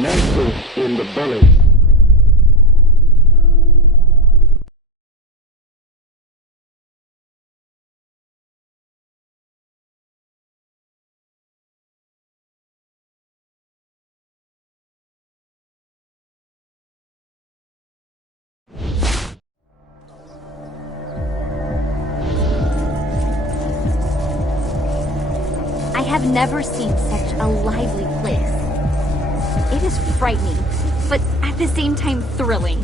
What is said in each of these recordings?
Nitrous in the belly. I have never seen such a lively place. It is frightening, but at the same time thrilling.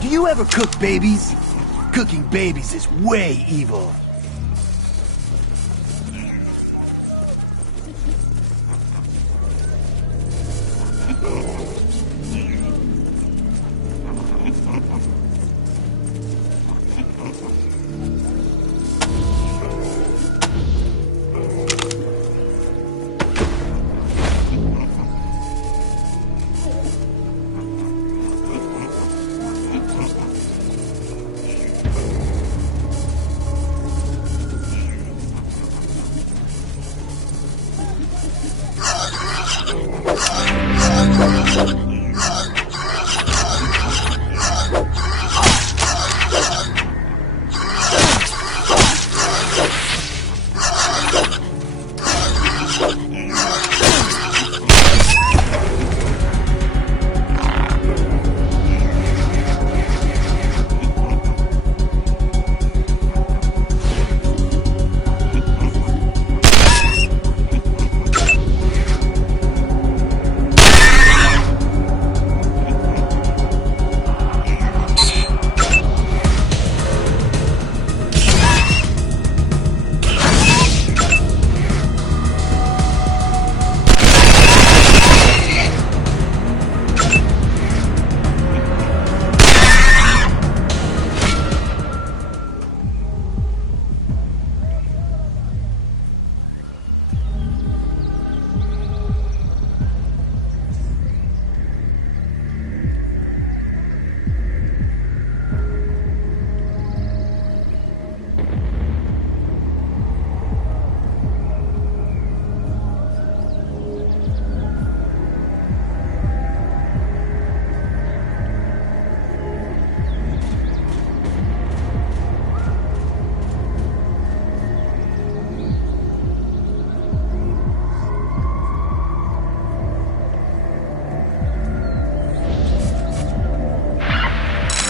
Do you ever cook babies? Cooking babies is way evil.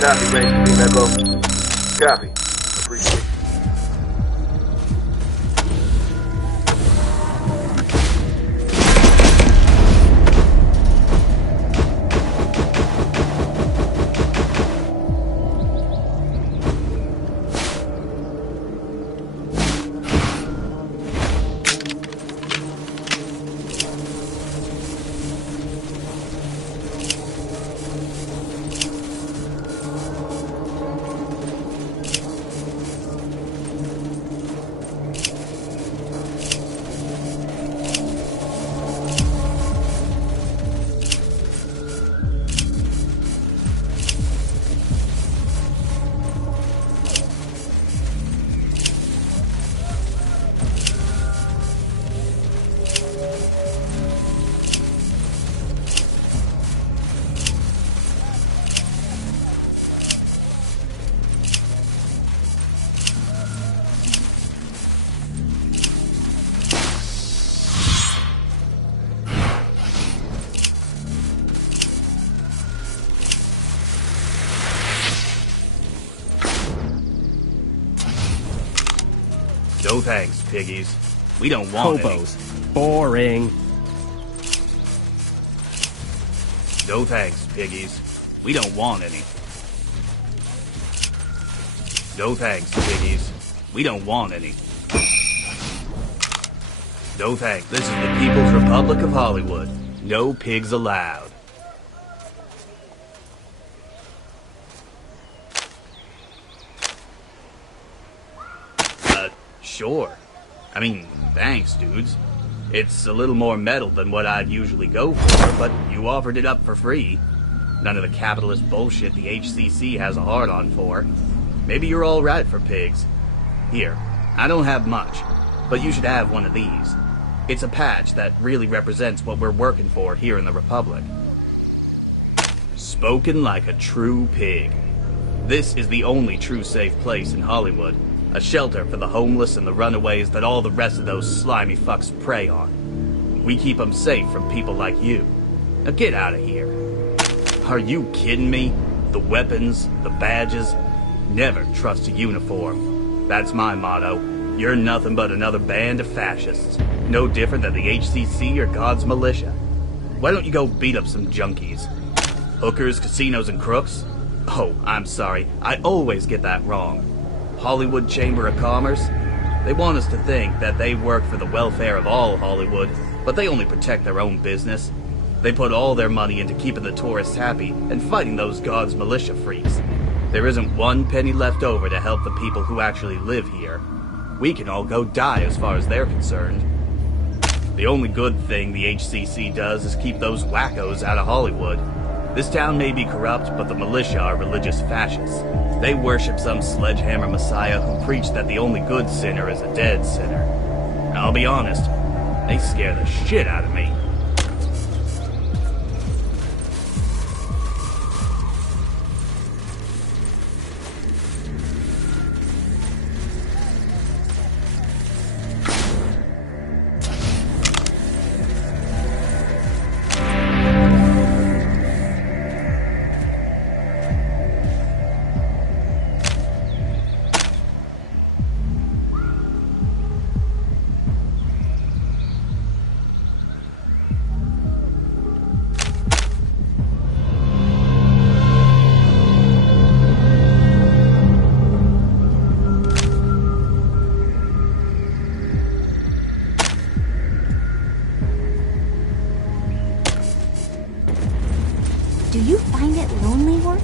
Copy, Ranger Team Echo. Copy. Appreciate it. No thanks, piggies. We don't want Hobos. Boring. No thanks, piggies. We don't want any. No thanks, piggies. We don't want any. No thanks. This is the People's Republic of Hollywood. No pigs allowed. Sure. I mean, thanks, dudes. It's a little more metal than what I'd usually go for, but you offered it up for free. None of the capitalist bullshit the HCC has a hard-on for. Maybe you're all right for pigs. Here, I don't have much, but you should have one of these. It's a patch that really represents what we're working for here in the Republic. Spoken like a true pig. This is the only true safe place in Hollywood. A shelter for the homeless and the runaways that all the rest of those slimy fucks prey on. We keep them safe from people like you. Now get out of here. Are you kidding me? The weapons, the badges. Never trust a uniform. That's my motto. You're nothing but another band of fascists. No different than the HCC or God's militia. Why don't you go beat up some junkies? Hookers, casinos, and crooks? Oh, I'm sorry. I always get that wrong. Hollywood Chamber of Commerce? They want us to think that they work for the welfare of all Hollywood, but they only protect their own business. They put all their money into keeping the tourists happy and fighting those God's militia freaks. There isn't one penny left over to help the people who actually live here. We can all go die as far as they're concerned. The only good thing the HCC does is keep those wackos out of Hollywood. This town may be corrupt, but the militia are religious fascists. They worship some sledgehammer messiah who preached that the only good sinner is a dead sinner. I'll be honest, they scare the shit out of me. Do you find it lonely work?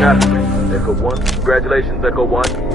Copy. Echo 1. Congratulations, Echo 1.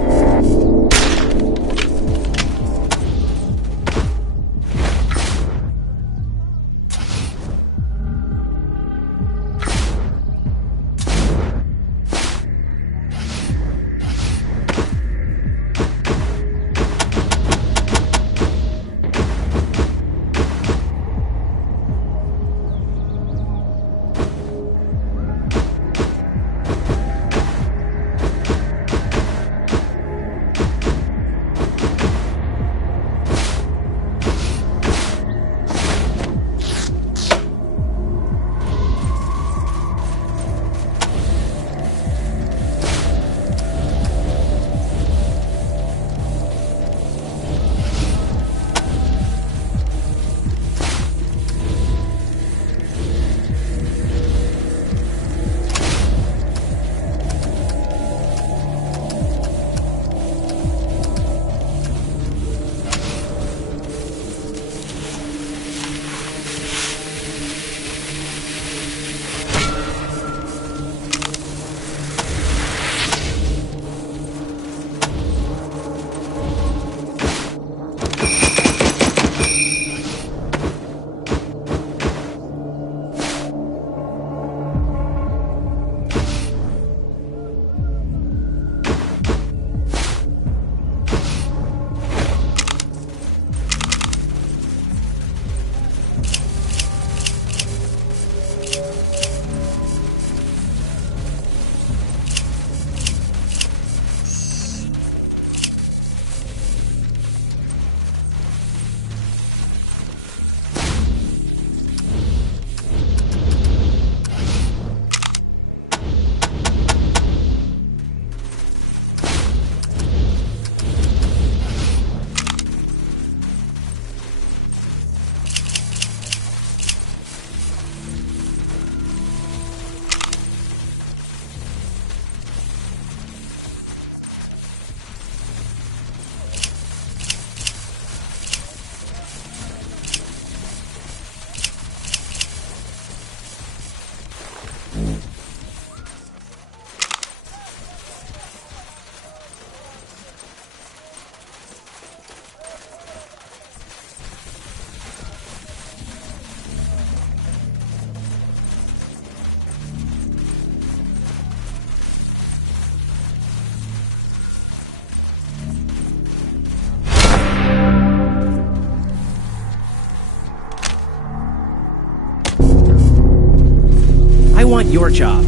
I want your job.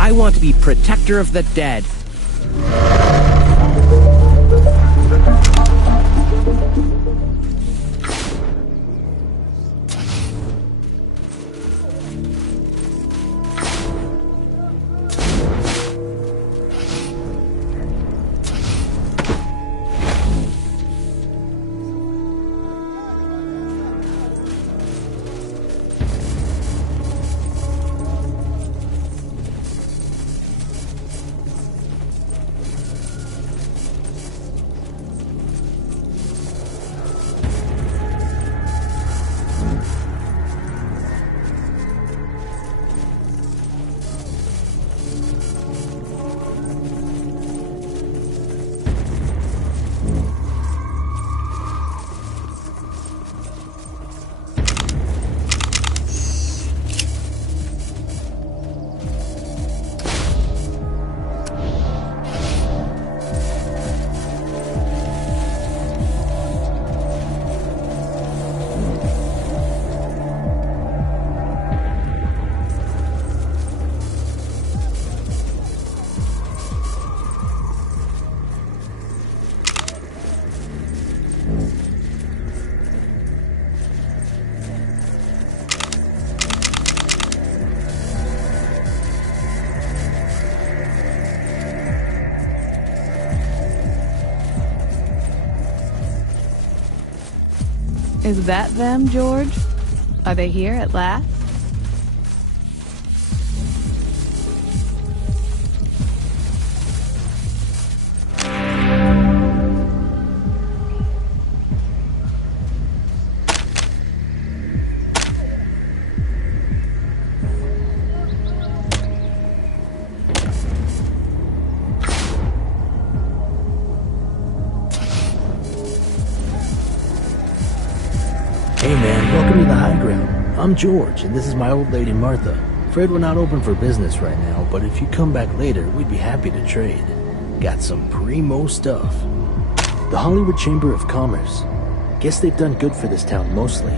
I want to be protector of the dead. Is that them, George? Are they here at last? man, welcome to the high ground. I'm George, and this is my old lady Martha. Afraid we're not open for business right now, but if you come back later, we'd be happy to trade. Got some primo stuff. The Hollywood Chamber of Commerce. Guess they've done good for this town mostly.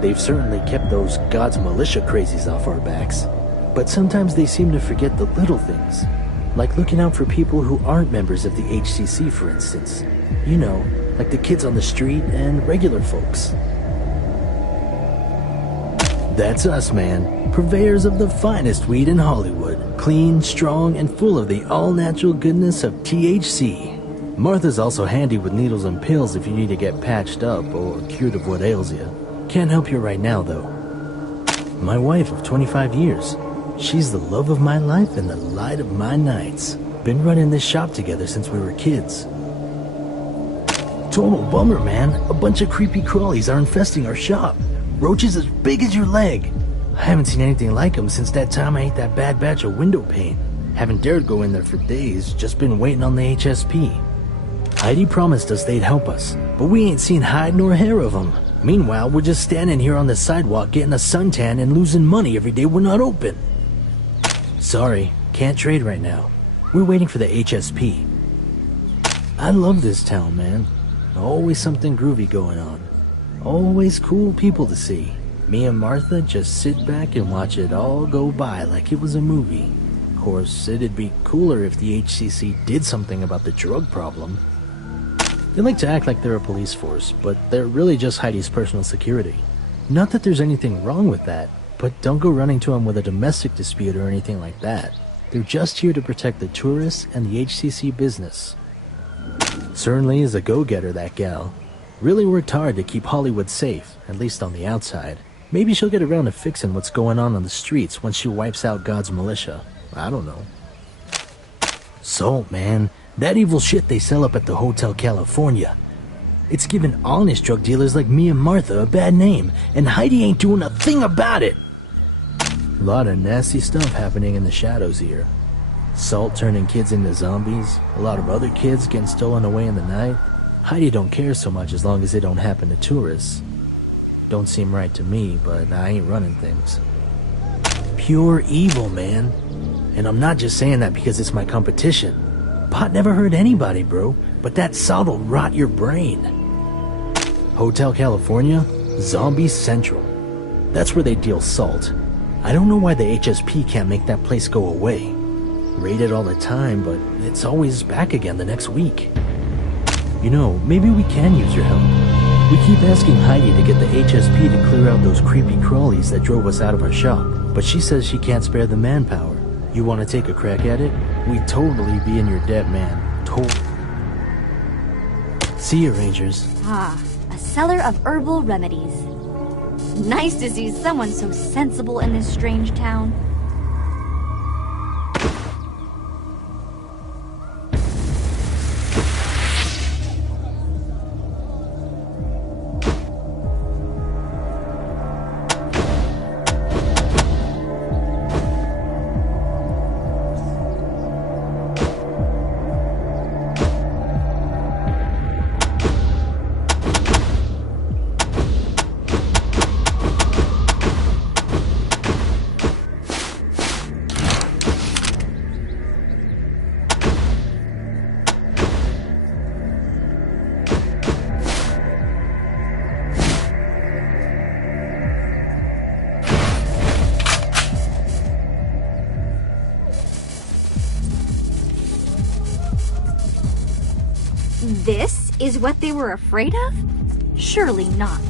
They've certainly kept those God's militia crazies off our backs. But sometimes they seem to forget the little things. Like looking out for people who aren't members of the HCC, for instance. You know, like the kids on the street and regular folks. That's us, man. Purveyors of the finest weed in Hollywood. Clean, strong, and full of the all-natural goodness of THC. Martha's also handy with needles and pills if you need to get patched up or cured of what ails you. Can't help you right now, though. My wife of 25 years. She's the love of my life and the light of my nights. Been running this shop together since we were kids. Total bummer, man. A bunch of creepy crawlies are infesting our shop. Roaches as big as your leg. I haven't seen anything like them since that time I ate that bad batch of window paint. Haven't dared go in there for days, just been waiting on the HSP. Heidi promised us they'd help us, but we ain't seen hide nor hair of them. Meanwhile, we're just standing here on the sidewalk getting a suntan and losing money every day we're not open. Sorry, can't trade right now. We're waiting for the HSP. I love this town, man. Always something groovy going on. Always cool people to see. Me and Martha just sit back and watch it all go by like it was a movie. Of course, it'd be cooler if the HCC did something about the drug problem. They like to act like they're a police force, but they're really just Heidi's personal security. Not that there's anything wrong with that, but don't go running to them with a domestic dispute or anything like that. They're just here to protect the tourists and the HCC business. Certainly is a go-getter, that gal. Really worked hard to keep Hollywood safe, at least on the outside. Maybe she'll get around to fixing what's going on the streets once she wipes out God's militia. I don't know. Salt, man. That evil shit they sell up at the Hotel California. It's giving honest drug dealers like me and Martha a bad name, and Heidi ain't doing a thing about it. A lot of nasty stuff happening in the shadows here. Salt turning kids into zombies, a lot of other kids getting stolen away in the night. Heidi don't care so much as long as they don't happen to tourists. Don't seem right to me, but I ain't running things. Pure evil, man. And I'm not just saying that because it's my competition. Pot never hurt anybody, bro, but that salt'll rot your brain. Hotel California? Zombie Central. That's where they deal salt. I don't know why the HSP can't make that place go away. Raided all the time, but it's always back again the next week. You know, maybe we can use your help. We keep asking Heidi to get the HSP to clear out those creepy crawlies that drove us out of our shop, but she says she can't spare the manpower. You want to take a crack at it? We'd totally be in your debt, man. Totally. See you, Rangers. Ah, a seller of herbal remedies. Nice to see someone so sensible in this strange town. This is what they were afraid of? Surely not.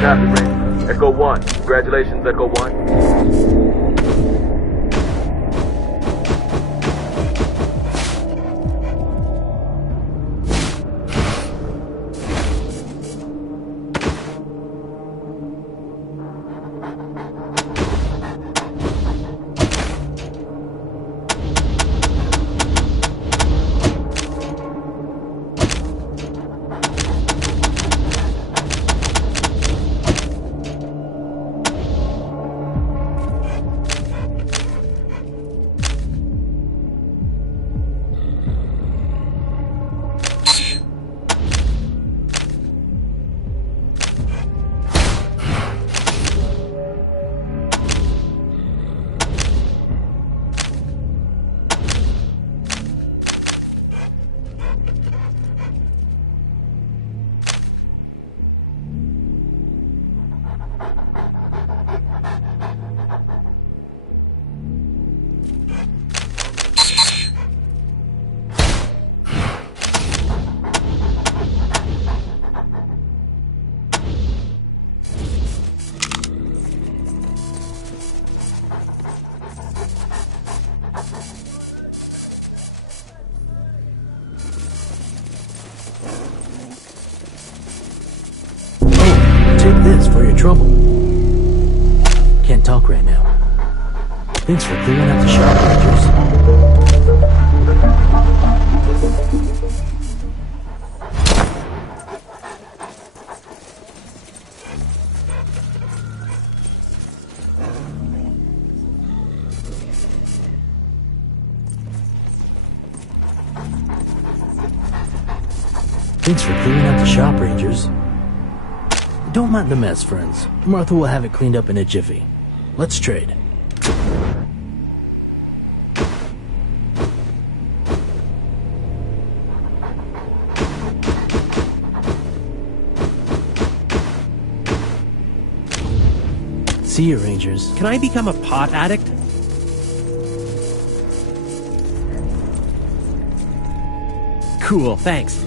Copy, Ranger. Echo 1. Congratulations, Echo 1. Take this for your trouble. Can't talk right now. Thanks for clearing out the shop, Rangers. Thanks for clearing out the shop, Rangers. Don't mind the mess, friends. Martha will have it cleaned up in a jiffy. Let's trade. See you, Rangers. Can I become a pot addict? Cool, thanks.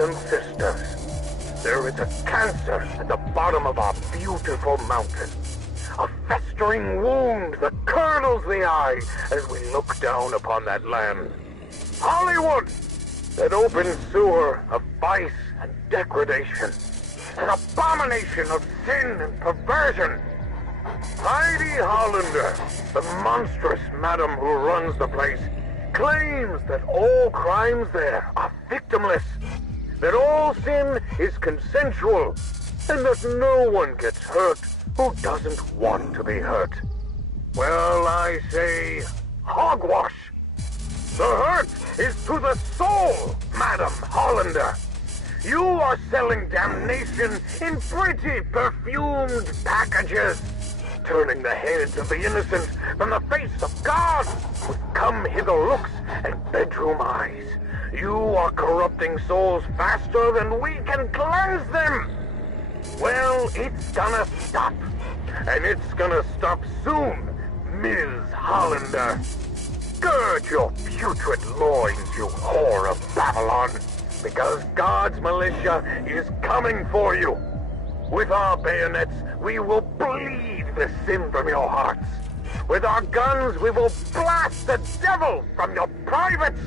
And sisters, there is a cancer at the bottom of our beautiful mountain. A festering wound that curdles the eye as we look down upon that land. Hollywood, that open sewer of vice and degradation. An abomination of sin and perversion. Heidi Hollander, the monstrous madam who runs the place, claims that all crimes there are victimless. That all sin is consensual, and that no one gets hurt who doesn't want to be hurt. Well, I say, hogwash. The hurt is to the soul, Madam Hollander. You are selling damnation in pretty perfumed packages, turning the heads of the innocent from the face of God with come-hither looks and bedroom eyes. You are corrupting souls faster than we can cleanse them. Well, it's gonna stop. And it's gonna stop soon, Ms. Hollander. Gird your putrid loins, you whore of Babylon, because God's militia is coming for you. With our bayonets, we will bleed the sin from your hearts. With our guns, we will blast the devil from your privates.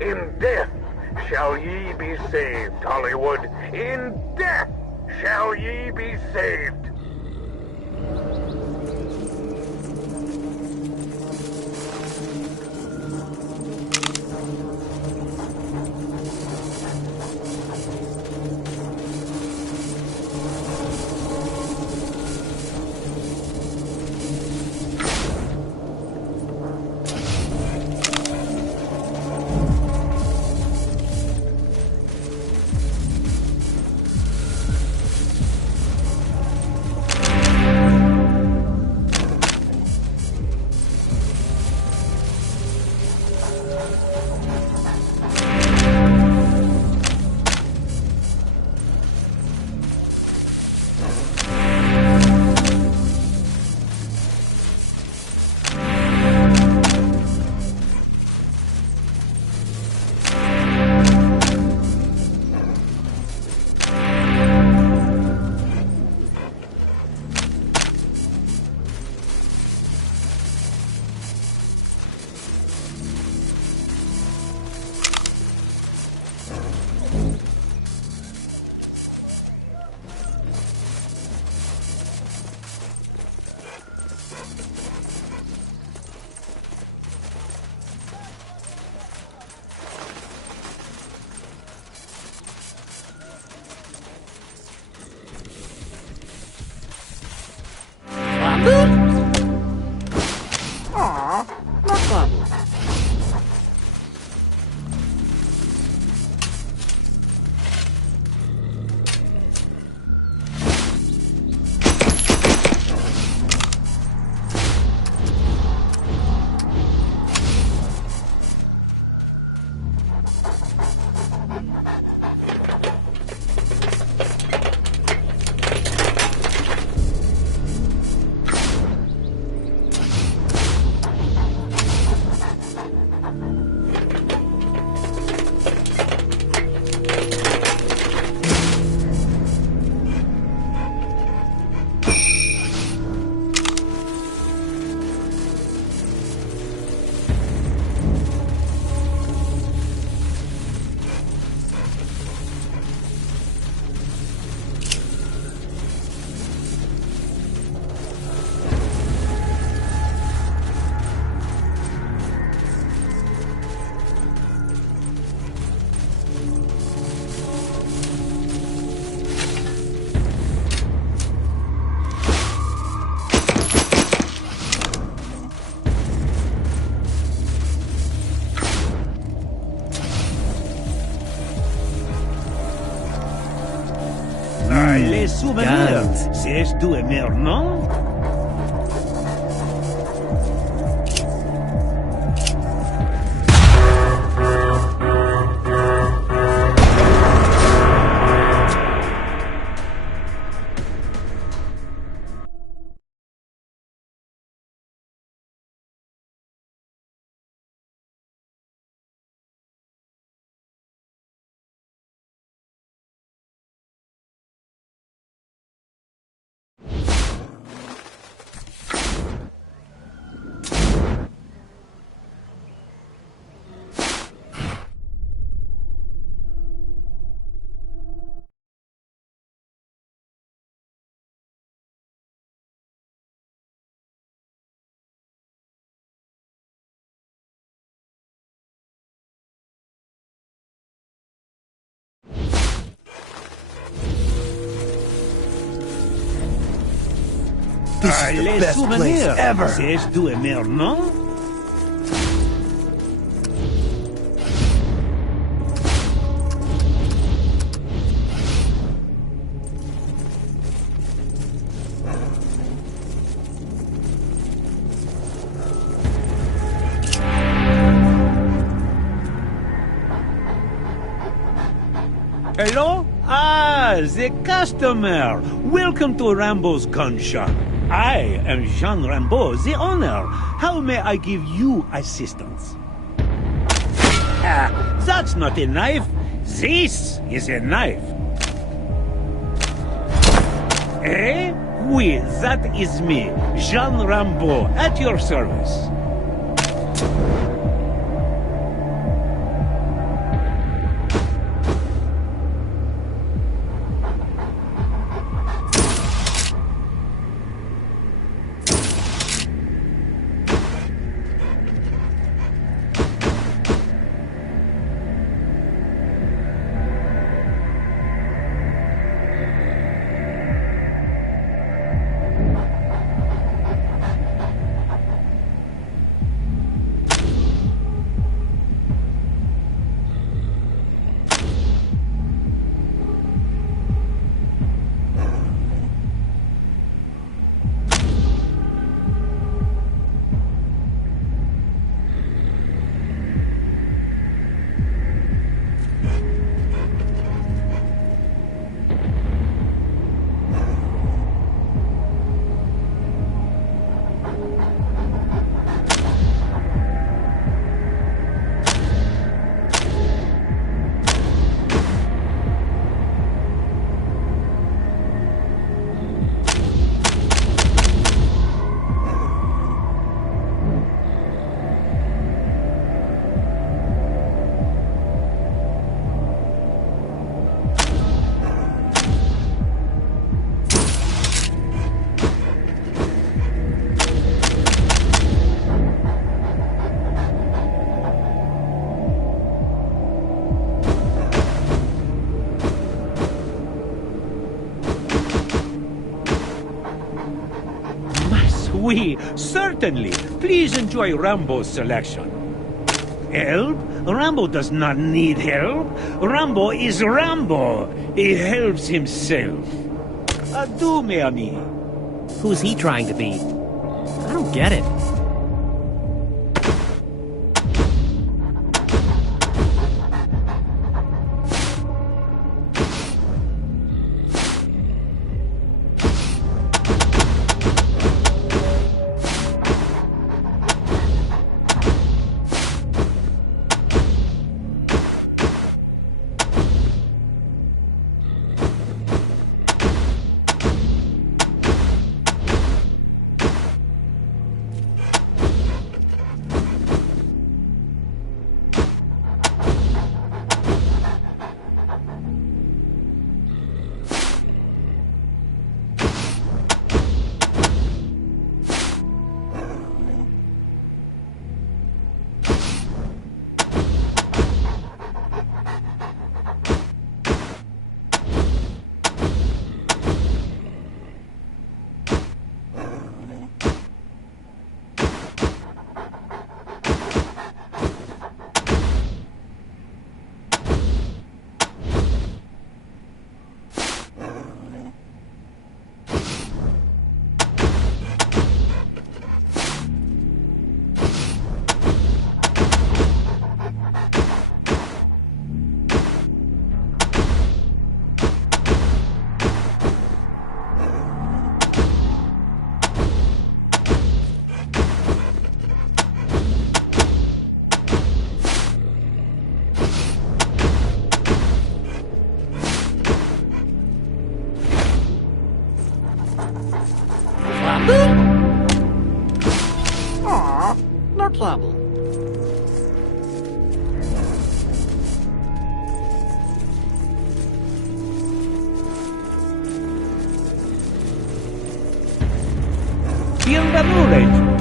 In death shall ye be saved, Hollywood. In death shall ye be saved. Les souvenirs, c'est du aimer, non? This is the Les best place souvenirs, ever. c'est du aimer, non? Hello? Ah, the customer. Welcome to Rambo's gun shop. I am Jean Rambo, the owner. How may I give you assistance? Ah, that's not a knife. This is a knife. Eh? Oui, that is me, Jean Rambo, at your service. Oui, certainly. Please enjoy Rambo's selection. Help? Rambo does not need help. Rambo is Rambo. He helps himself. Adieu, mes amis. Who's he trying to be? I don't get it. wobble. Bienvenido, Ranger.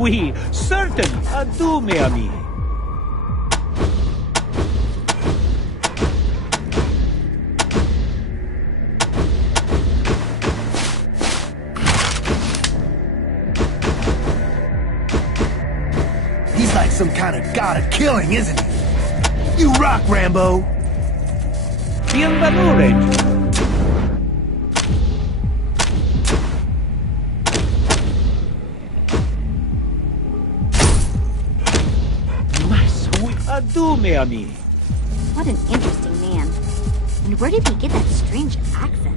Oui, certain. Adieu, mes amis. He's like some kind of god of killing, isn't he? You rock, Rambo! Bienvenido, Ranger. Adieu, mes amis. What an interesting man. And where did he get that strange accent?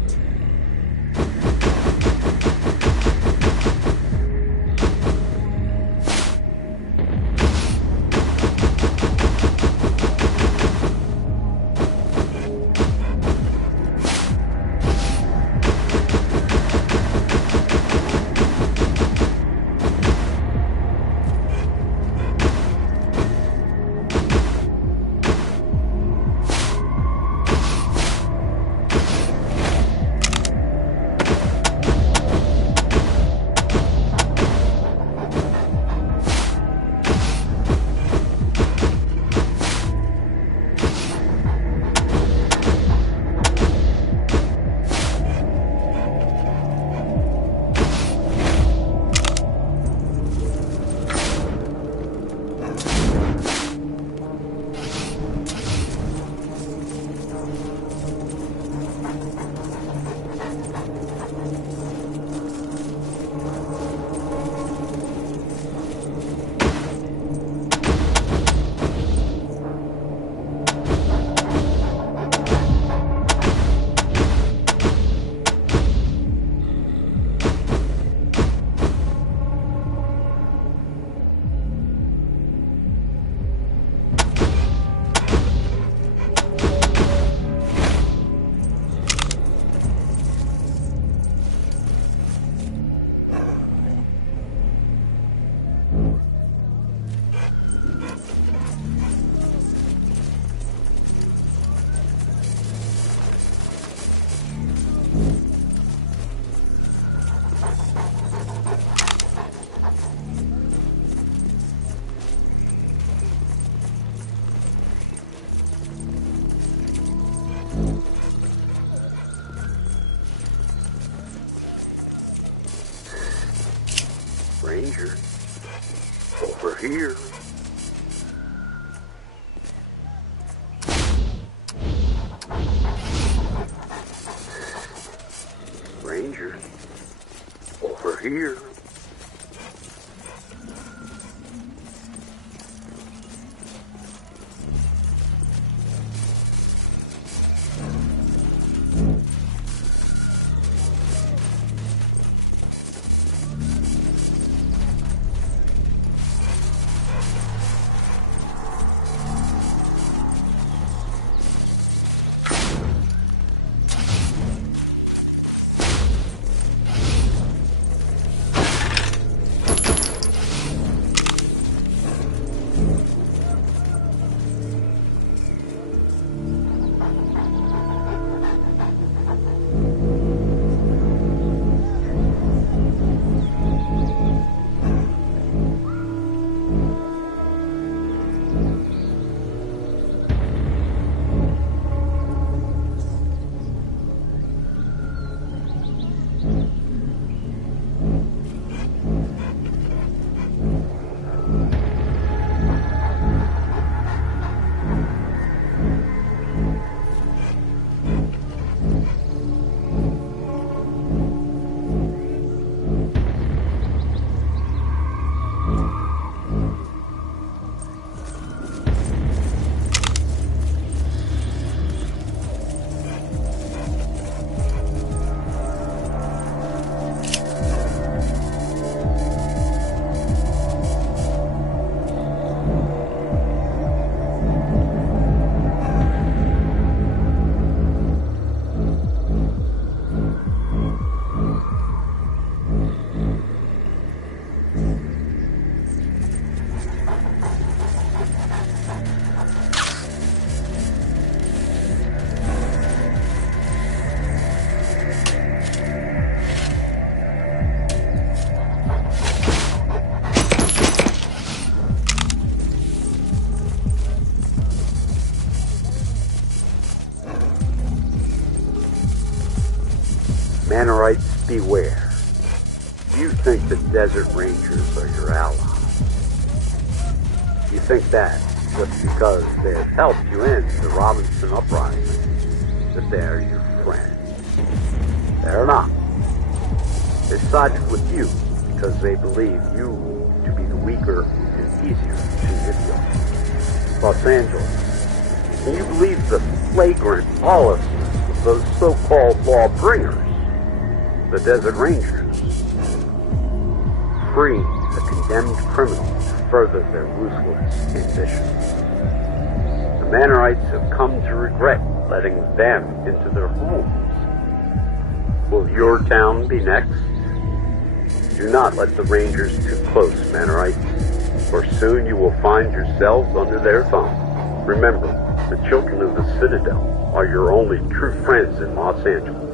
Ranger, over here. Ranger, over here. Manorites, beware. You think the Desert Rangers are your allies. You think that just because they have helped you end the Robinson Uprising, that they're your friends. They're not. They sided with you because they believe you to be the weaker and easier to manipulate. Los Angeles, can you believe the flagrant lawlessness of those so-called lawbringers, the Desert Rangers? Freeing the condemned criminals to further their ruthless ambitions. The Manorites have come to regret letting them into their homes. Will your town be next? Do not let the Rangers too close, Manorites, for soon you will find yourselves under their thumb. Remember, the children of the Citadel are your only true friends in Los Angeles.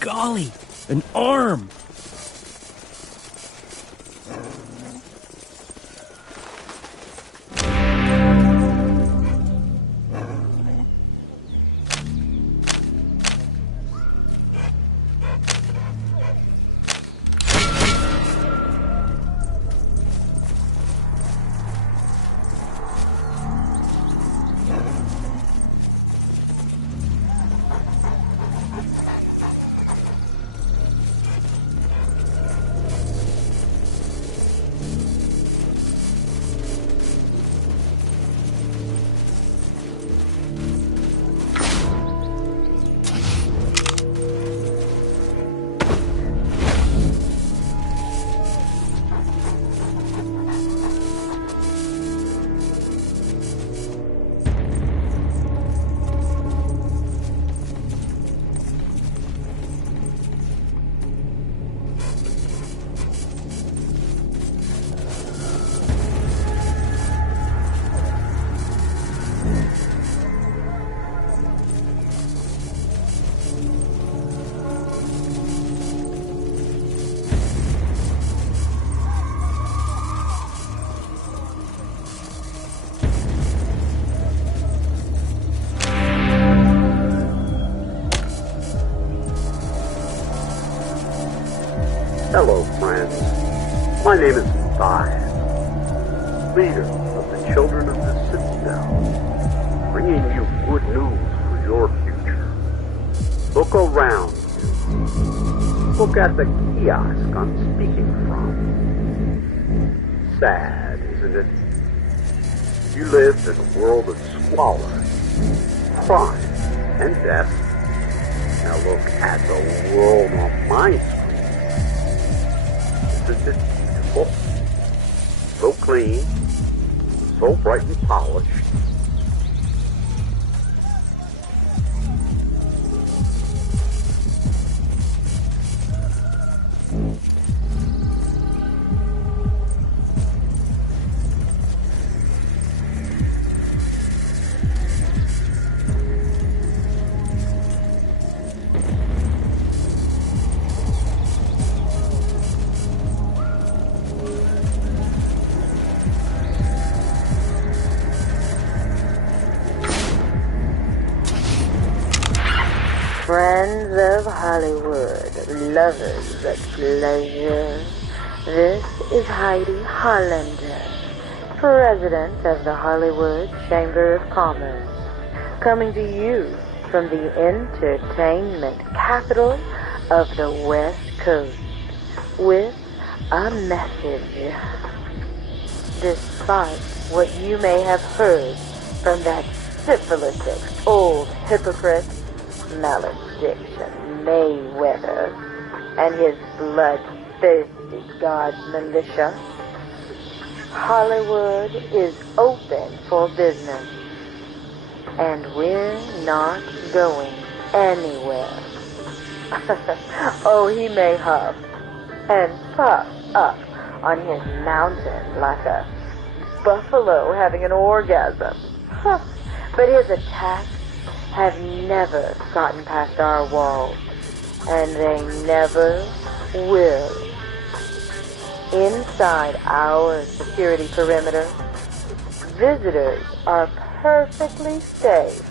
Golly, an arm! Hello, friends. My name is Matthias, leader of the Children of the Citadel, bringing you good news for your future. Look around you. Look at the kiosk I'm speaking from. Sad, isn't it? You lived in a world of squalor, crime, and death. Now look at the world on my screen. Isn't it beautiful? So clean, so bright and polished. Hollywood lovers of pleasure. This is Heidi Hollander, President of the Hollywood Chamber of Commerce, coming to you from the entertainment capital of the West Coast with a message. Despite what you may have heard from that syphilitic old hypocrite, Malediction Mayweather, and his bloodthirsty God militia, Hollywood is open for business, and we're not going anywhere. Oh, he may huff and puff up on his mountain like a buffalo having an orgasm. But his attacks have never gotten past our walls, and they never will. Inside our security perimeter, visitors are perfectly safe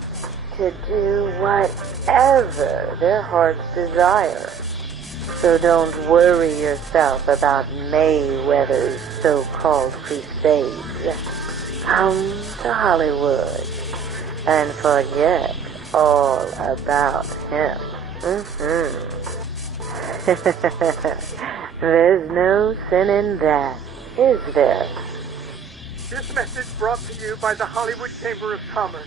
to do whatever their hearts desire. So don't worry yourself about Mayweather's so-called crusades. Come to Hollywood and forget all about him. There's no sin in that, is there? This message brought to you by the Hollywood Chamber of Commerce.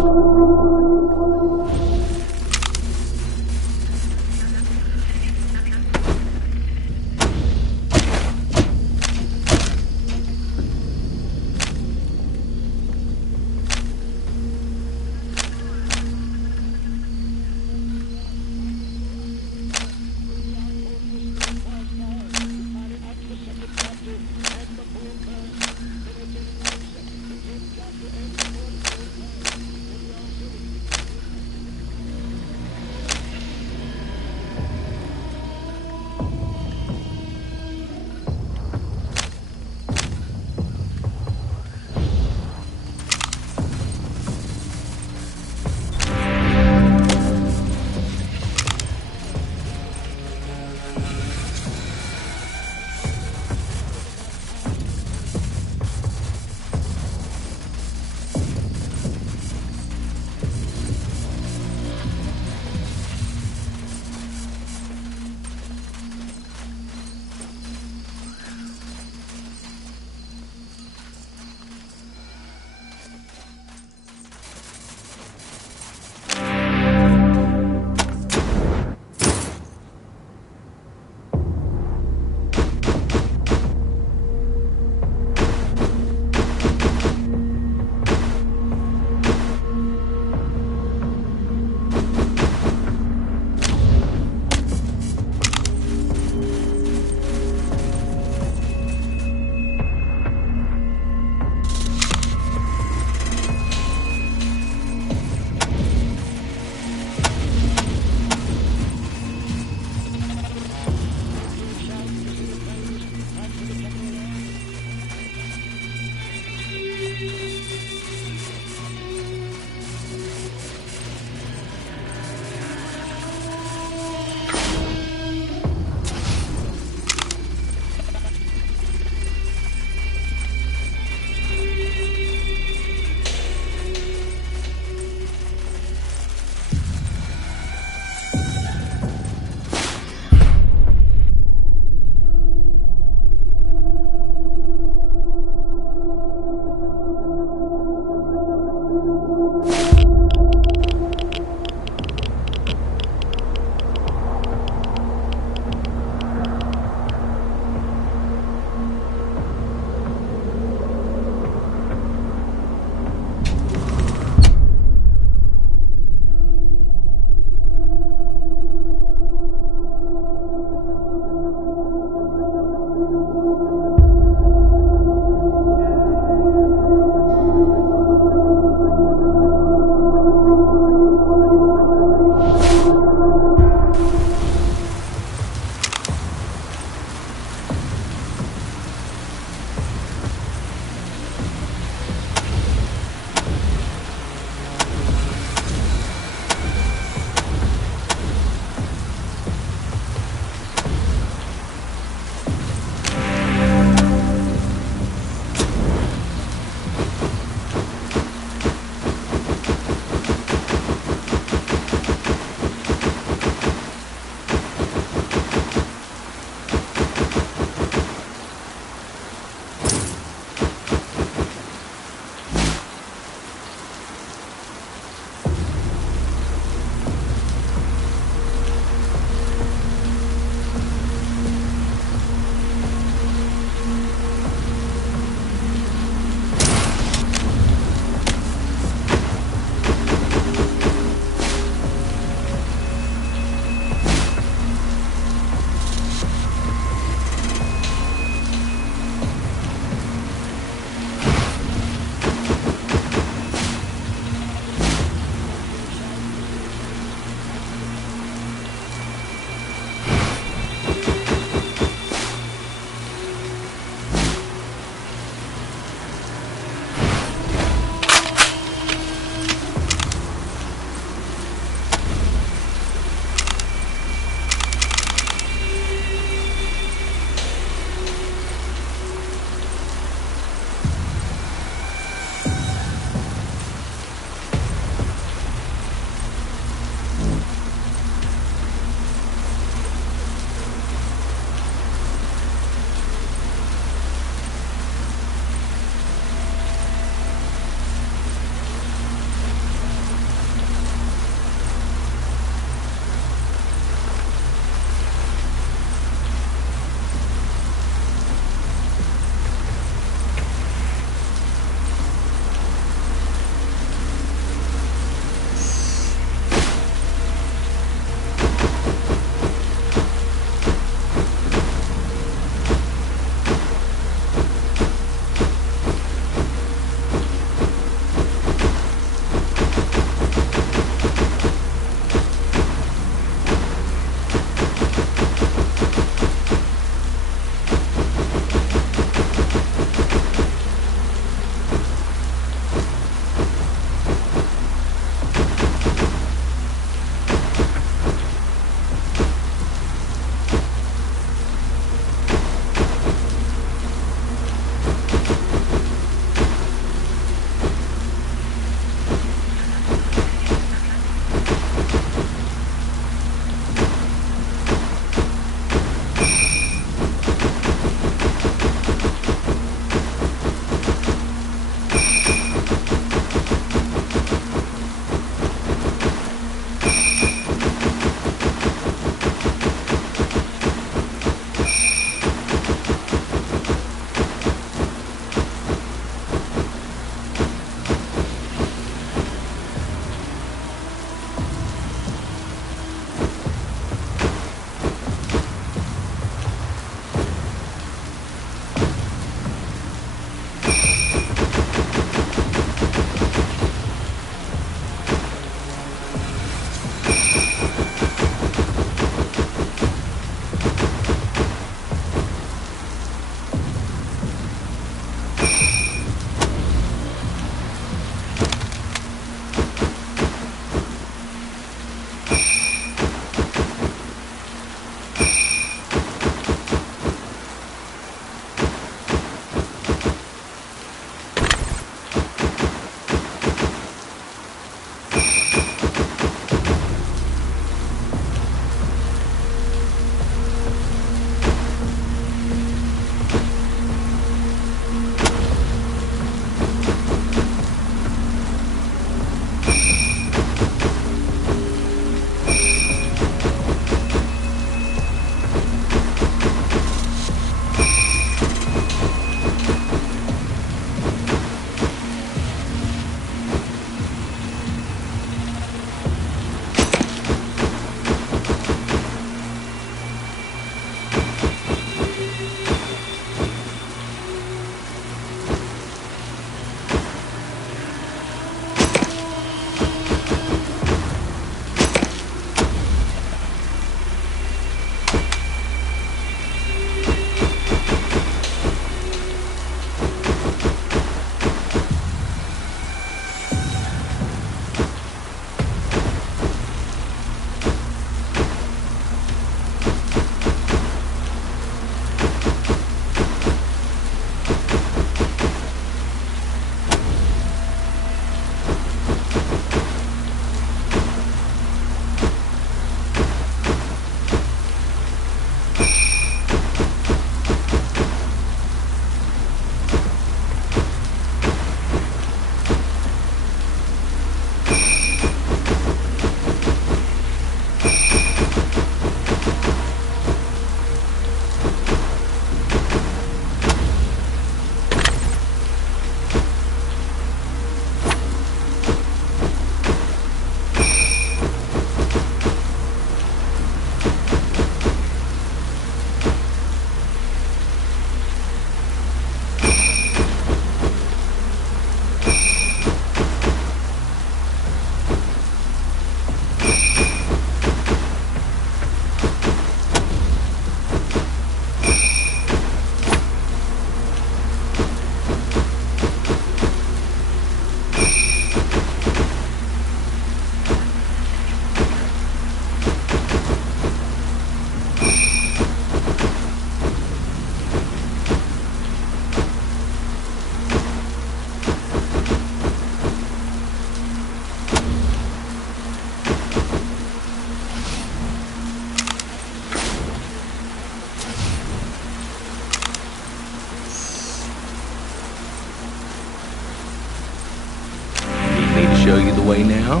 the way now?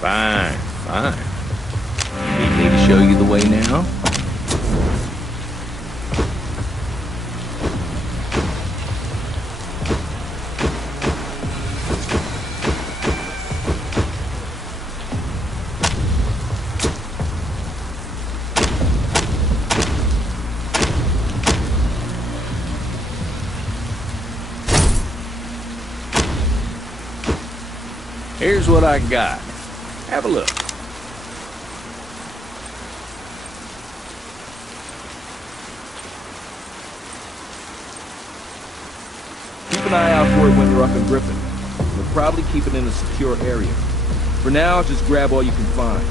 Fine, fine. Need me to show you the way now? Here's what I got. Have a look. Keep an eye out for it when you're up and gripping. We'll probably keep it in a secure area. For now, just grab all you can find.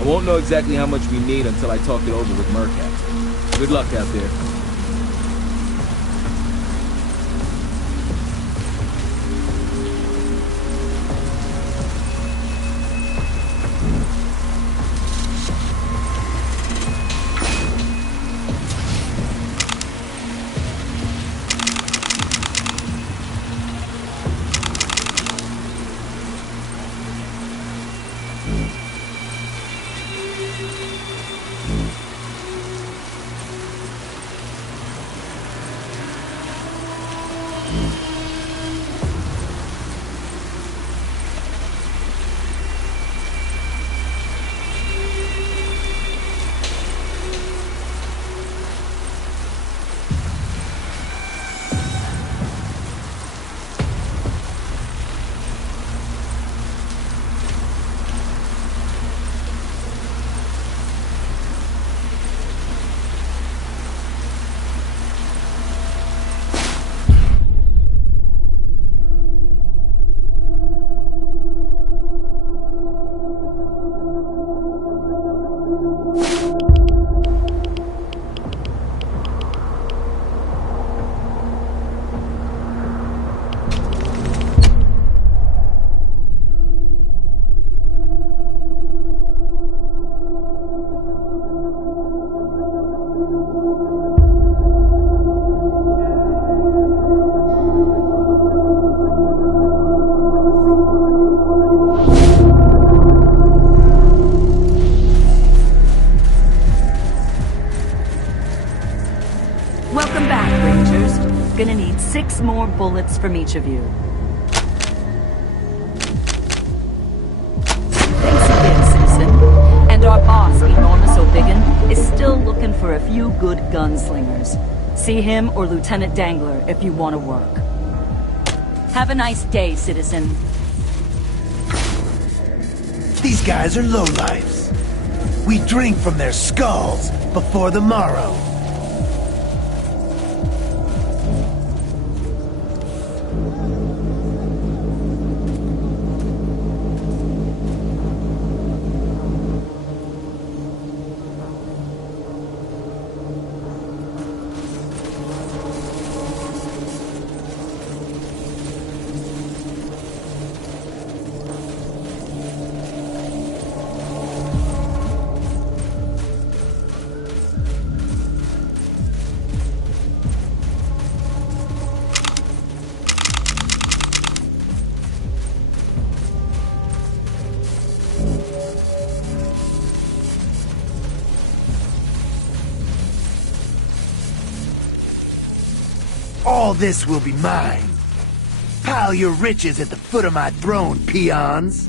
I won't know exactly how much we need until I talk it over with Mercat. Good luck out there. Gonna need 6 more bullets from each of you. Thanks again, citizen. And our boss, Enormous O'Biggin, is still looking for a few good gunslingers. See him or Lieutenant Dangler if you want to work. Have a nice day, citizen. These guys are lowlifes. We drink from their skulls before the morrow. All this will be mine. Pile your riches at the foot of my throne, peons.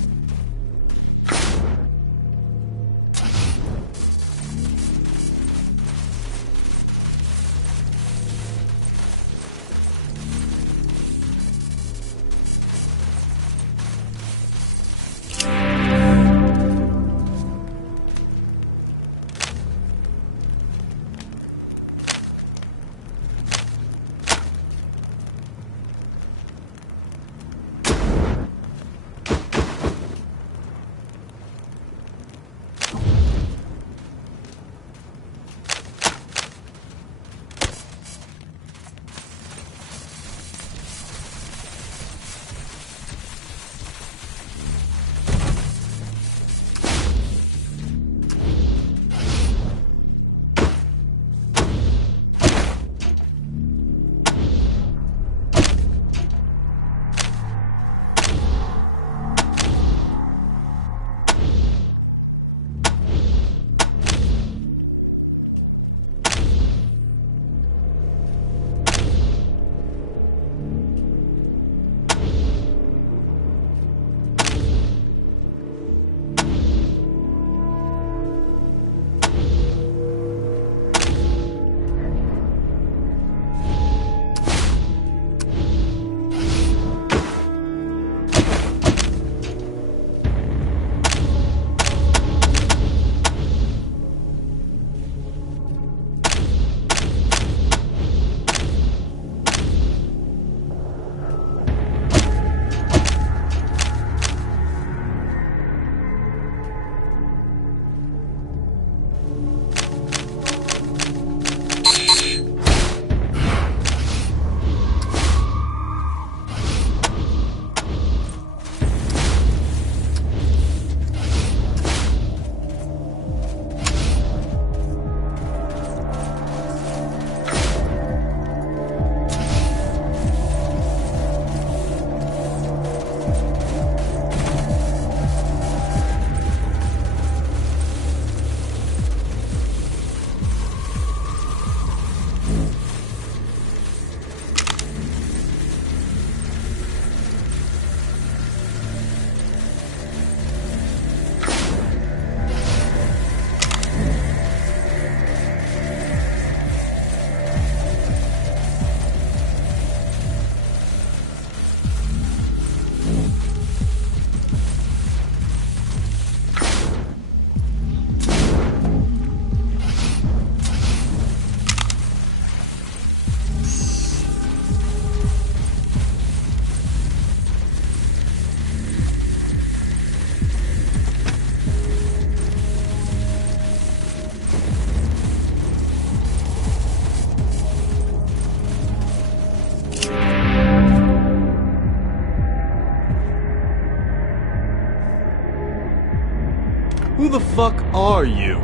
Who the fuck are you?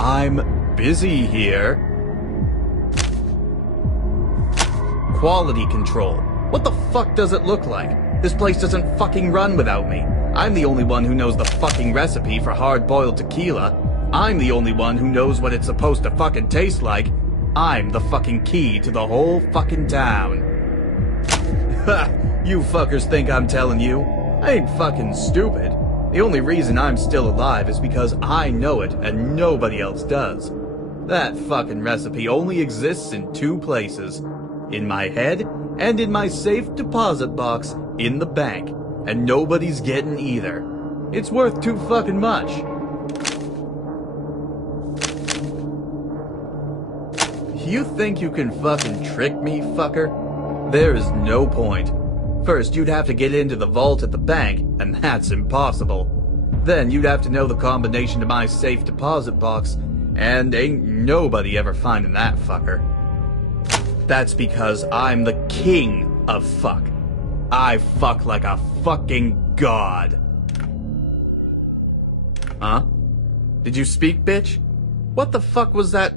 I'm busy here. Quality control. What the fuck does it look like? This place doesn't fucking run without me. I'm the only one who knows the fucking recipe for hard-boiled tequila. I'm the only one who knows what it's supposed to fucking taste like. I'm the fucking key to the whole fucking town. Ha! You fuckers think I'm telling you? I ain't fucking stupid. The only reason I'm still alive is because I know it and nobody else does. That fucking recipe only exists in two places. In my head and in my safe deposit box in the bank. And nobody's getting either. It's worth too fucking much. You think you can fucking trick me, fucker? There is no point. First, you'd have to get into the vault at the bank, and that's impossible. Then you'd have to know the combination to my safe deposit box, and ain't nobody ever finding that fucker. That's because I'm the king of fuck. I fuck like a fucking god. Huh? Did you speak, bitch? What the fuck was that?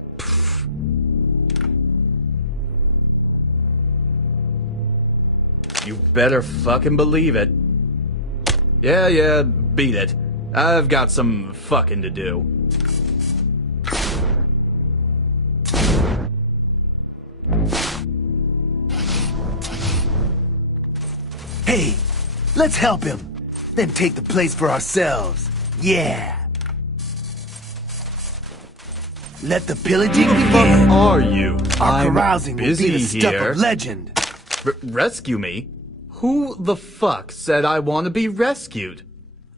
You better fucking believe it. Yeah, beat it. I've got some fucking to do. Hey, let's help him. Then take the place for ourselves. Yeah. Let the pillaging begin. Who the fuck are you? Our I'm carousing will busy be the stuff here. of legend. Rescue me? Who the fuck said I want to be rescued?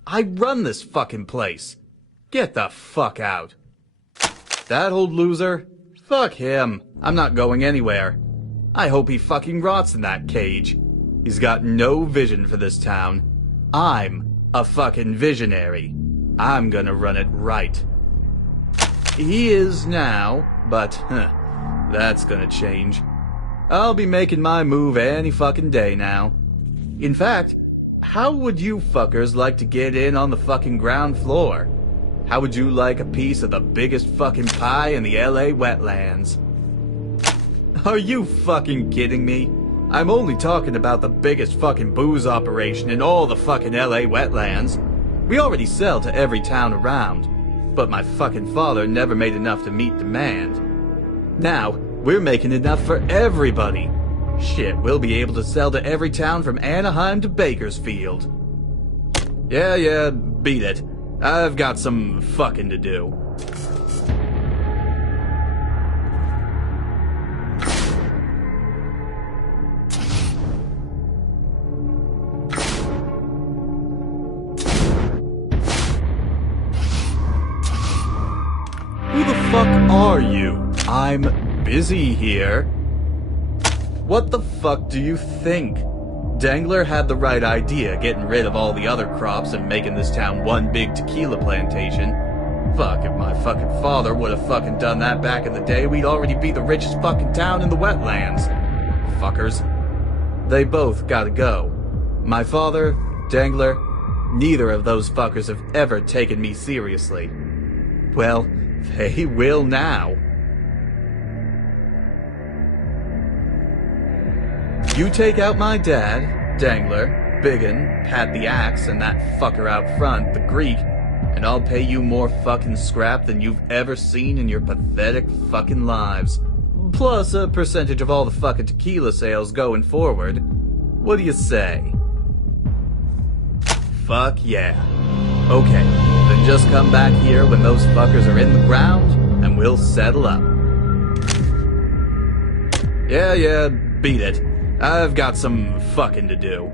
I run this fucking place. Get the fuck out. That old loser? Fuck him. I'm not going anywhere. I hope he fucking rots in that cage. He's got no vision for this town. I'm a fucking visionary. I'm gonna run it right. He is now, but that's gonna change. I'll be making my move any fucking day now. In fact, how would you fuckers like to get in on the fucking ground floor? How would you like a piece of the biggest fucking pie in the LA wetlands? Are you fucking kidding me? I'm only talking about the biggest fucking booze operation in all the fucking LA wetlands. We already sell to every town around, but my fucking father never made enough to meet demand. Now, we're making enough for everybody. Shit, we'll be able to sell to every town from Anaheim to Bakersfield. Yeah, beat it. I've got some fucking to do. Who the fuck are you? I'm busy here. What the fuck do you think? Dangler had the right idea, getting rid of all the other crops and making this town one big tequila plantation. Fuck, if my fucking father would have fucking done that back in the day, we'd already be the richest fucking town in the wetlands. Fuckers. They both gotta go. My father, Dangler, neither of those fuckers have ever taken me seriously. Well, they will now. You take out my dad, Dangler, Biggin, Pat the Axe, and that fucker out front, the Greek, and I'll pay you more fucking scrap than you've ever seen in your pathetic fucking lives. Plus a percentage of all the fucking tequila sales going forward. What do you say? Fuck yeah. Okay, then just come back here when those fuckers are in the ground, and we'll settle up. Yeah, beat it. I've got some fucking to do.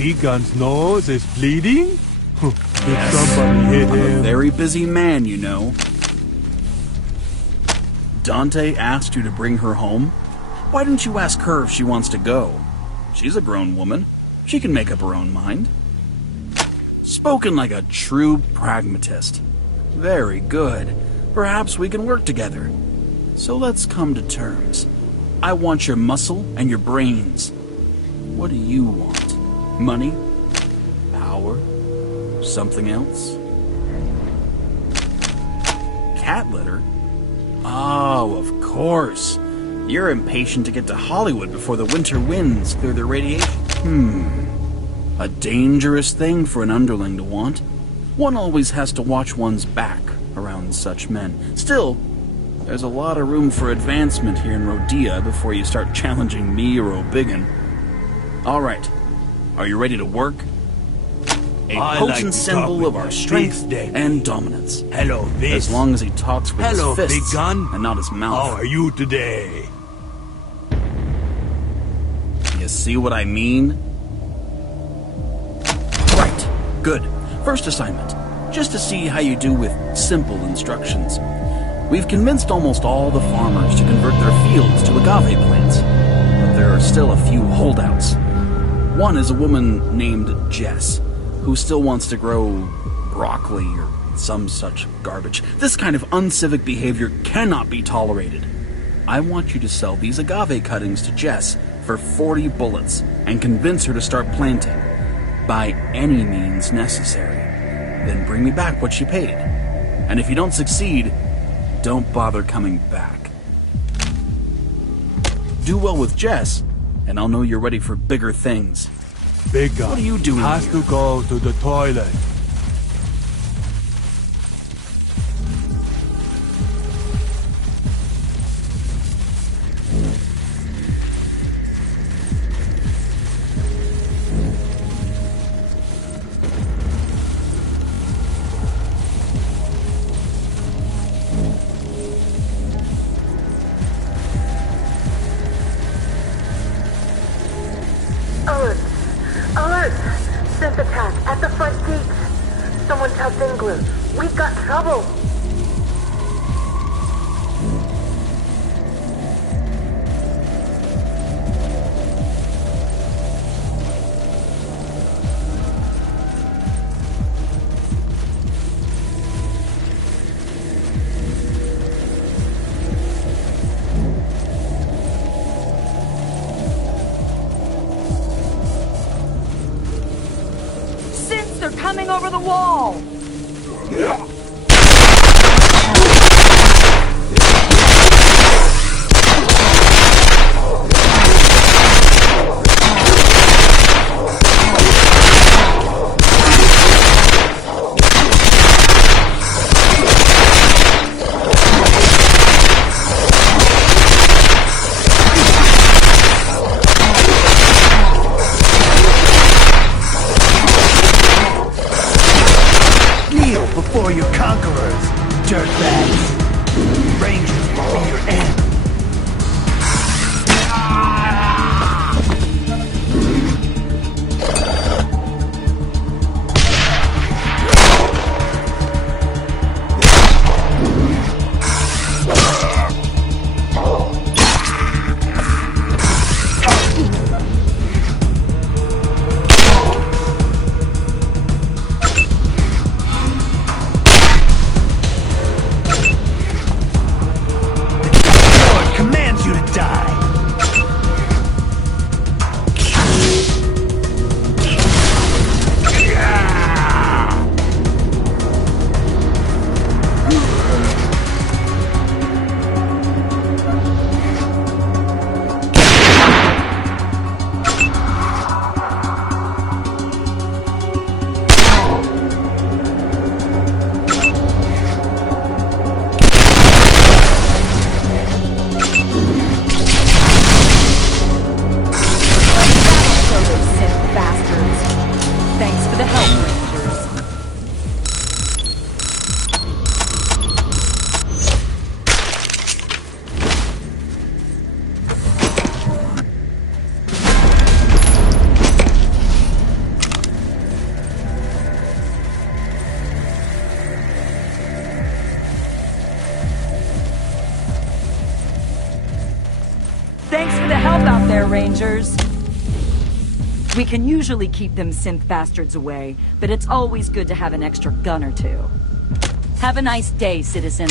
Big Gun's nose is bleeding? Did somebody hit I'm him? a very busy man, you know. Dante asked you to bring her home? Why didn't you ask her if she wants to go? She's a grown woman. She can make up her own mind. Spoken like a true pragmatist. Very good. Perhaps we can work together. So let's come to terms. I want your muscle and your brains. What do you want? Money? Power? Something else? Cat litter? Oh, of course. You're impatient to get to Hollywood before the winter winds clear the radiation. A dangerous thing for an underling to want. One always has to watch one's back around such men. Still, there's a lot of room for advancement here in Rodea before you start challenging me or O'Biggin. All right, are you ready to work? A potent symbol of our strength and dominance. Hello, this. As long as he talks with Hello, his fists Big Gun. and not his mouth. How are you today? You see what I mean? Right, good. First assignment, just to see how you do with simple instructions. We've convinced almost all the farmers to convert their fields to agave plants, but there are still a few holdouts. One is a woman named Jess, who still wants to grow broccoli or some such garbage. This kind of uncivic behavior cannot be tolerated. I want you to sell these agave cuttings to Jess for 40 bullets and convince her to start planting by any means necessary. Then bring me back what she paid. And if you don't succeed, don't bother coming back. Do well with Jess, and I'll know you're ready for bigger things. Big Gun What are you doing has here? to go to the toilet. Alert! Alert! Synth attack at the front gate. Someone tapped England. We've got trouble. Since they're coming over the wall! Kneel before your conquerors, dirtbags. Rangers will be your end. Rangers? We can usually keep them synth bastards away, but it's always good to have an extra gun or two. Have a nice day, citizen.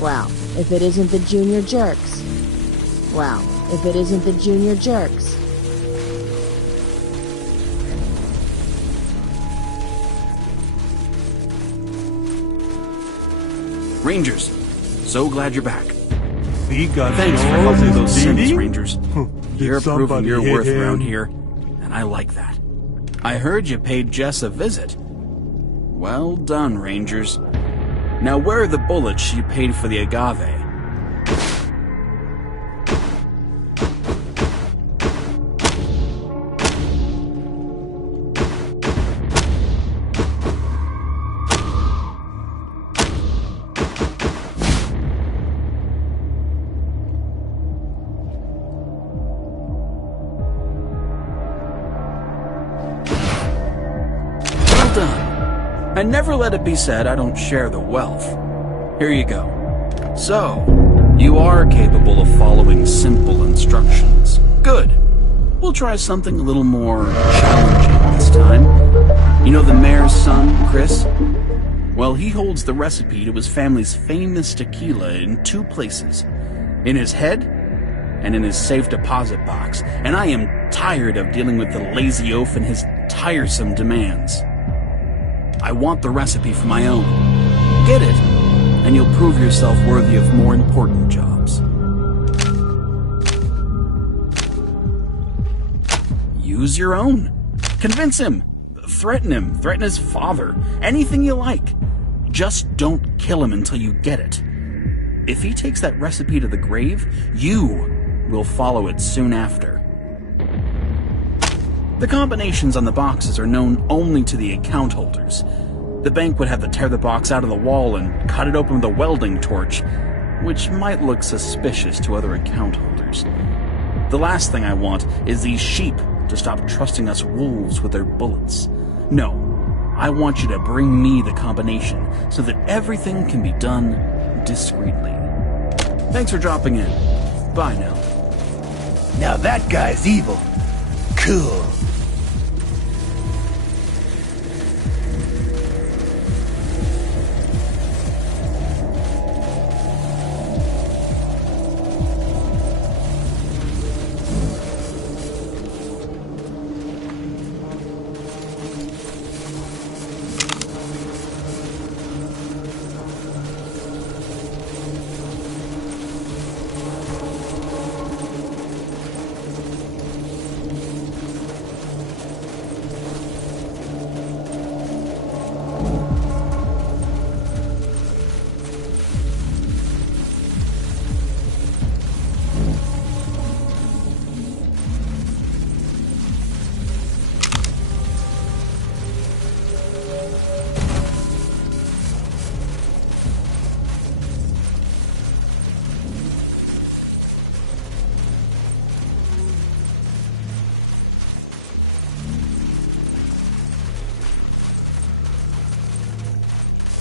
Well, if it isn't the junior jerks. Well, if it isn't the junior jerks. Rangers, so glad you're back. We got Thanks for helping those Sims, Rangers. You're proving your hit worth him? around here, and I like that. I heard you paid Jess a visit. Well done, Rangers. Now where are the bullets she paid for the agave? Well done. And never let it be said I don't share the wealth. Here you go. So, you are capable of following simple instructions. Good. We'll try something a little more challenging this time. You know the mayor's son, Chris? Well, he holds the recipe to his family's famous tequila in 2 places. In his head, and in his safe deposit box. And I am tired of dealing with the lazy oaf and his tiresome demands. I want the recipe for my own. Get it, and you'll prove yourself worthy of more important jobs. Use your own. Convince him. Threaten his father. Anything you like. Just don't kill him until you get it. If he takes that recipe to the grave, you will follow it soon after. The combinations on the boxes are known only to the account holders. The bank would have to tear the box out of the wall and cut it open with a welding torch, which might look suspicious to other account holders. The last thing I want is these sheep to stop trusting us wolves with their bullets. No, I want you to bring me the combination so that everything can be done discreetly. Thanks for dropping in. Bye now. Now that guy's evil. Cool.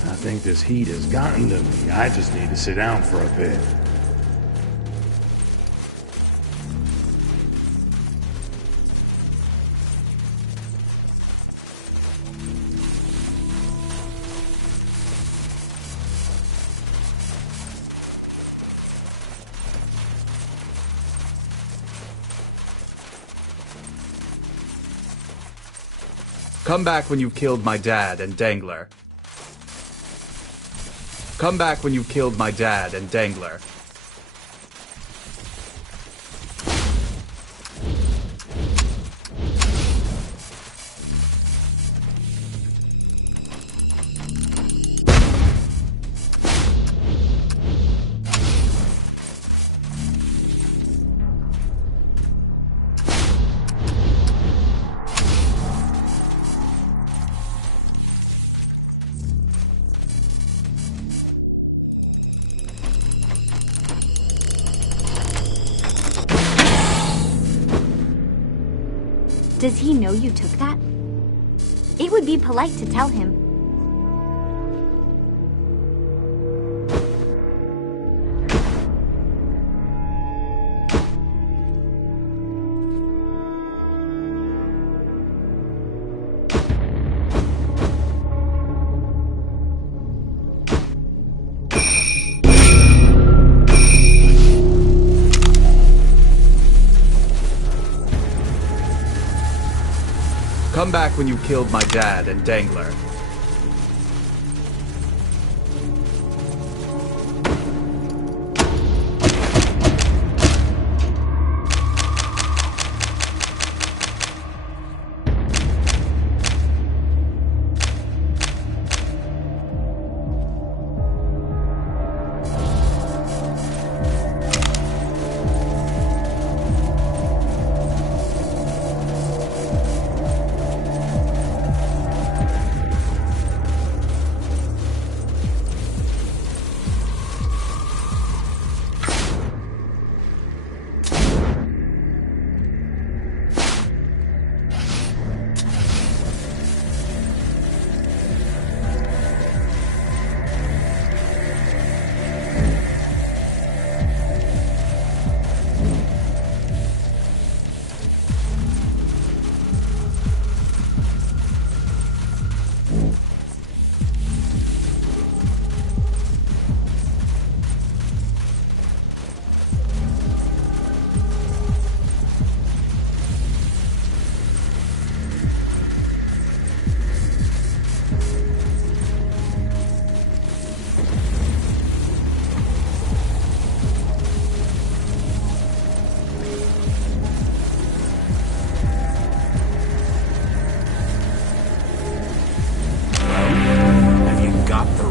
I think this heat has gotten to me. I just need to sit down for a bit. Come back when you've killed my dad and Dangler. Come back when you've killed my dad and Dangler. Does he know you took that? It would be polite to tell him. Come back when you've killed my dad and Dangler.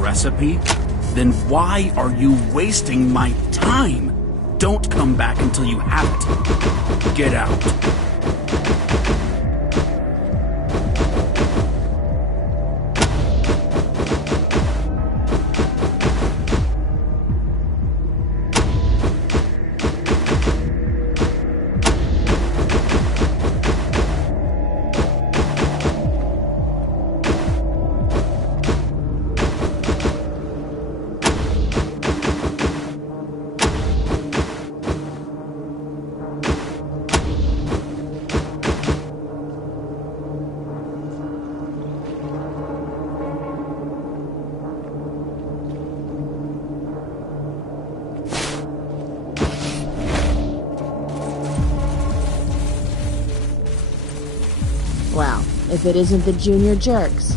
Recipe? Then why are you wasting my time? Don't come back until you have it. Get out. Well, if it isn't the junior jerks.